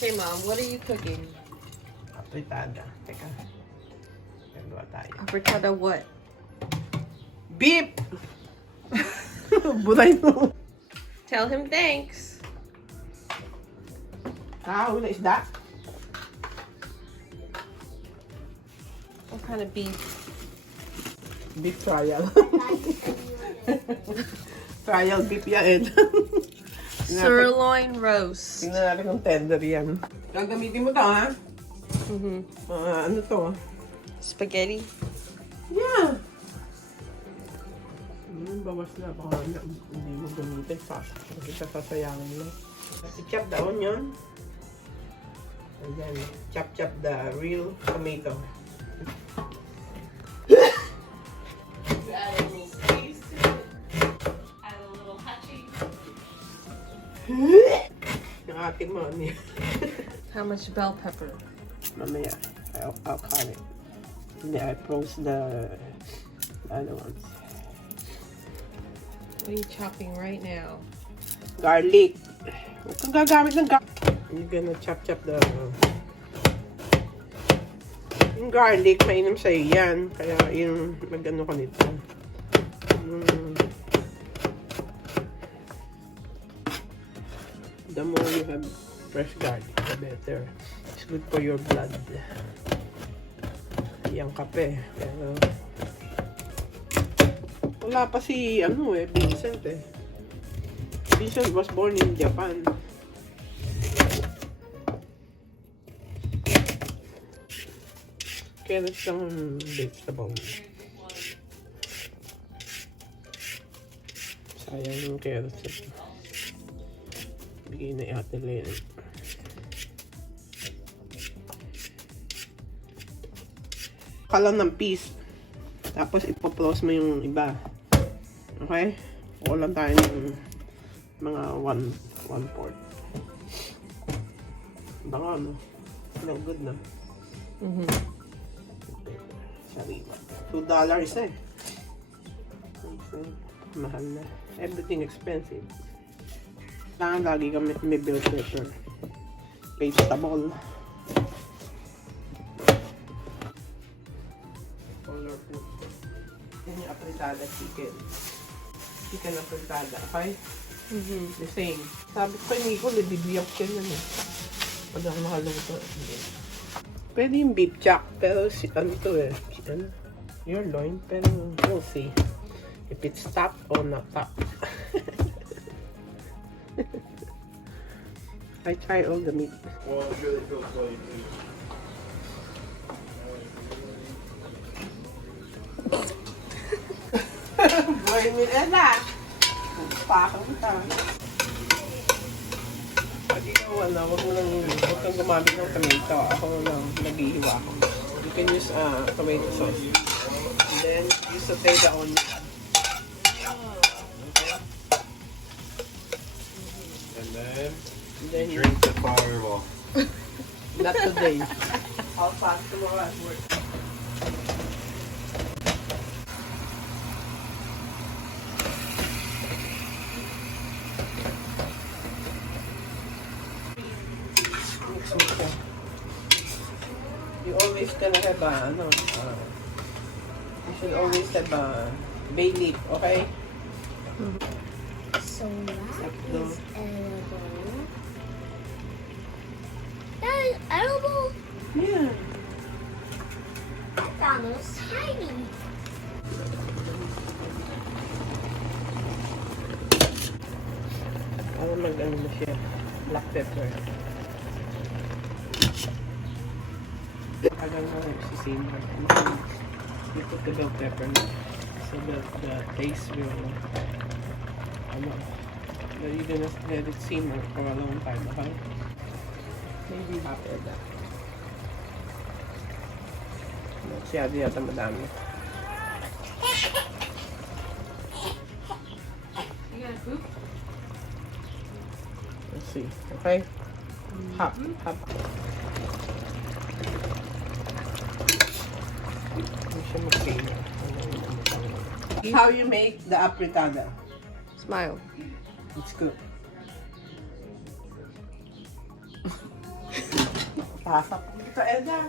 Okay, Mom, what are you cooking? Afritada. Teka. Gagawa tayo. Afritada what? Beef! Buray mo. Tell him thanks. Kahon na isda. What kind of beef? Beef trial. Trial beef yan. Sirloin roast. Tingnan natin kung tender yan. Gagamitin mo to, ha? Ano to? Spaghetti. Yeah! Bawas na. Baka hindi mo gamitin. Kasi sasayangin mo. I-chop the onion. And then, chop the real tomato. You add a little spice to it. Add a little hachi. Yung ating mo niya. How much bell pepper? Mamaya, I'll cut it. And then I froze the other ones. What are you chopping right now? Garlic. Huwag kang gagamit ng garlic. You're gonna chop the... Yung garlic, mainam sa'yo yan. Kaya yung mag-ano ka nito. The more you have fresh garlic, the better. It's good for your blood. Yung kape. Pero... Wala pa si, Vincent eh. Vincent was born in Japan. Carrots ang vegetable. Sayang yung carrots ito. Bigay na Ate Lena. Kalang ng piece. Tapos ipoprose mo yung iba. Okay? Kulang tayo ng mga 1/4. Baka ano? No, good na. Sariwa. $2 isa eh. Mahal na. Everything expensive. Kailangan lagi kami may bell pepper. Vegetable. Colorful. Yan yung afritada chicken. Chicken afritada. Okay? The same. Sabi ko kay Nico, libibiyak siya na eh. Pag ako nakaluto. Pwede yung beef chuck. Pero ano to eh. Your loin. Pero we'll see. If it's top or not top. I try all the meat. Well, I'm sure they feel slowly too. Boy, Miranda! Pakang kita. Pag ikaw, huwag kang gumamit ng tomato. Ako lang, nag-iiwa ako. You can use tomato sauce. And then, you saute the onion. Okay? And then you drink the fireball. Not today. I'll pass tomorrow at work. You always gonna have you should always have bay leaf, okay? So that No. is edible. That is edible? Yeah. I thought it was tiny. Para mag-ano na siya. Black pepper. Tagal na si simmer. You put the bell pepper na. So that the taste will you're gonna let it simmer for a long time, okay? Maybe after that. Masyado yata madami. You got poop? Let's see, okay? Hop. How you make the afritada? Smile. It's good. Pasa po dito, Elda.